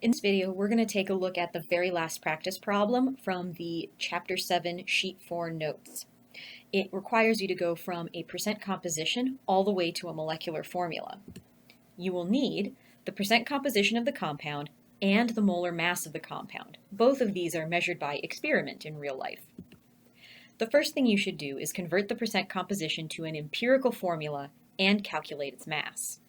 In this video, we're going to take a look at the very last practice problem from the Chapter 7 Sheet 4 notes. It requires you to go from a percent composition all the way to a molecular formula. You will need the percent composition of the compound and the molar mass of the compound. Both of these are measured by experiment in real life. The first thing you should do is convert the percent composition to an empirical formula and calculate its mass.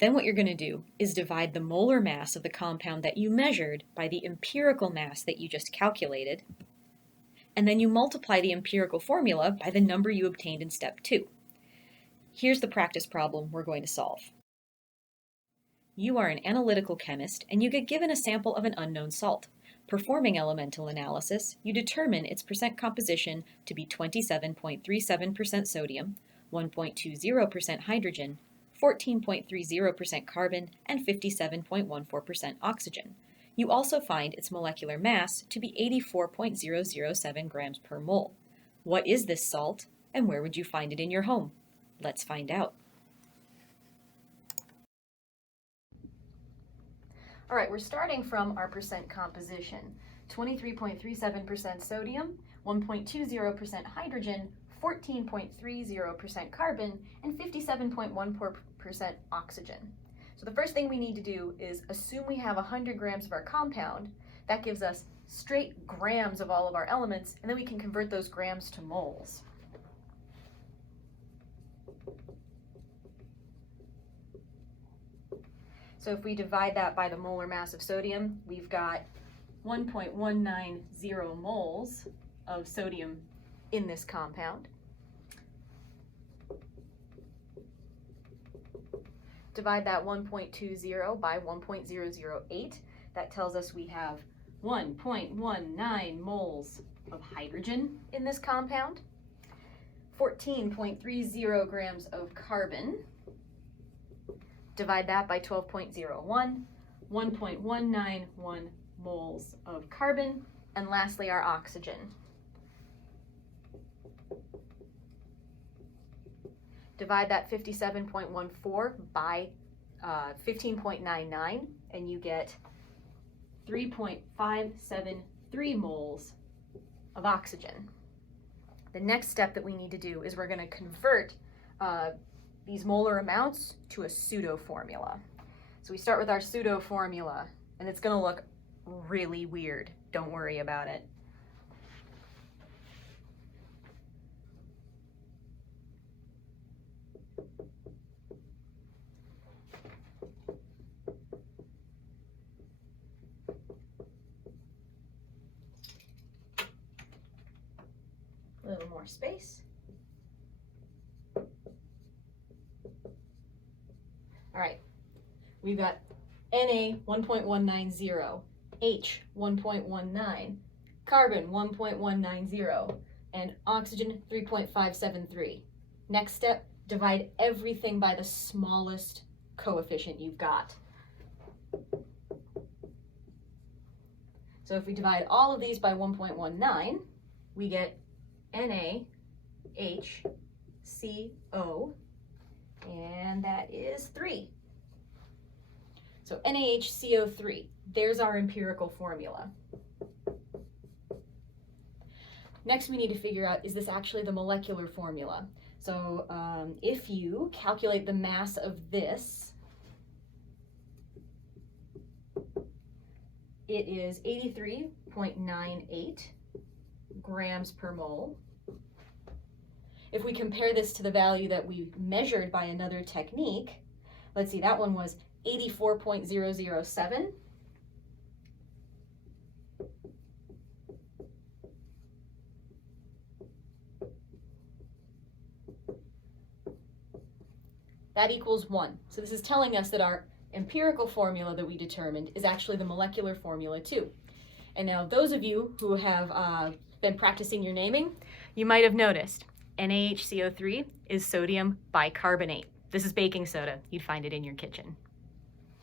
Then what you're going to do is divide the molar mass of the compound that you measured by the empirical mass that you just calculated, and then you multiply the empirical formula by the number you obtained in step 2. Here's the practice problem we're going to solve. You are an analytical chemist and you get given a sample of an unknown salt. Performing elemental analysis, you determine its percent composition to be 27.37% sodium, 1.20% hydrogen, 14.30% carbon, and 57.14% oxygen. You also find its molecular mass to be 84.007 grams per mole. What is this salt, and where would you find it in your home? Let's find out. All right, we're starting from our percent composition. 23.37% sodium, 1.20% hydrogen, 14.30% carbon, and 57.14% oxygen. So the first thing we need to do is assume we have 100 grams of our compound. That gives us straight grams of all of our elements, and then we can convert those grams to moles. So if we divide that by the molar mass of sodium, we've got 1.190 moles of sodium in this compound. Divide that 1.20 by 1.008. That tells us we have 1.19 moles of hydrogen in this compound, 14.30 grams of carbon. Divide that by 12.01, 1.191 moles of carbon, and lastly our oxygen. Divide that 57.14 by 15.99 and you get 3.573 moles of oxygen. The next step that we need to do is we're going to convert these molar amounts to a pseudo formula. So we start with our pseudo formula, and it's going to look really weird. Don't worry about it. A little more space. All right, we've got Na 1.190, H 1.19, carbon 1.190, and oxygen 3.573. Next step, divide everything by the smallest coefficient you've got. So if we divide all of these by 1.19, we get NaHCO, and that is 3. So NaHCO3, there's our empirical formula. Next we need to figure out, is this actually the molecular formula? So if you calculate the mass of this, it is 83.98 grams per mole. If we compare this to the value that we measured by another technique, let's see, that one was 84.007. That equals 1. So this is telling us that our empirical formula that we determined is actually the molecular formula too. And now those of you who have been practicing your naming, you might have noticed NaHCO3 is sodium bicarbonate. This is baking soda. You'd find it in your kitchen.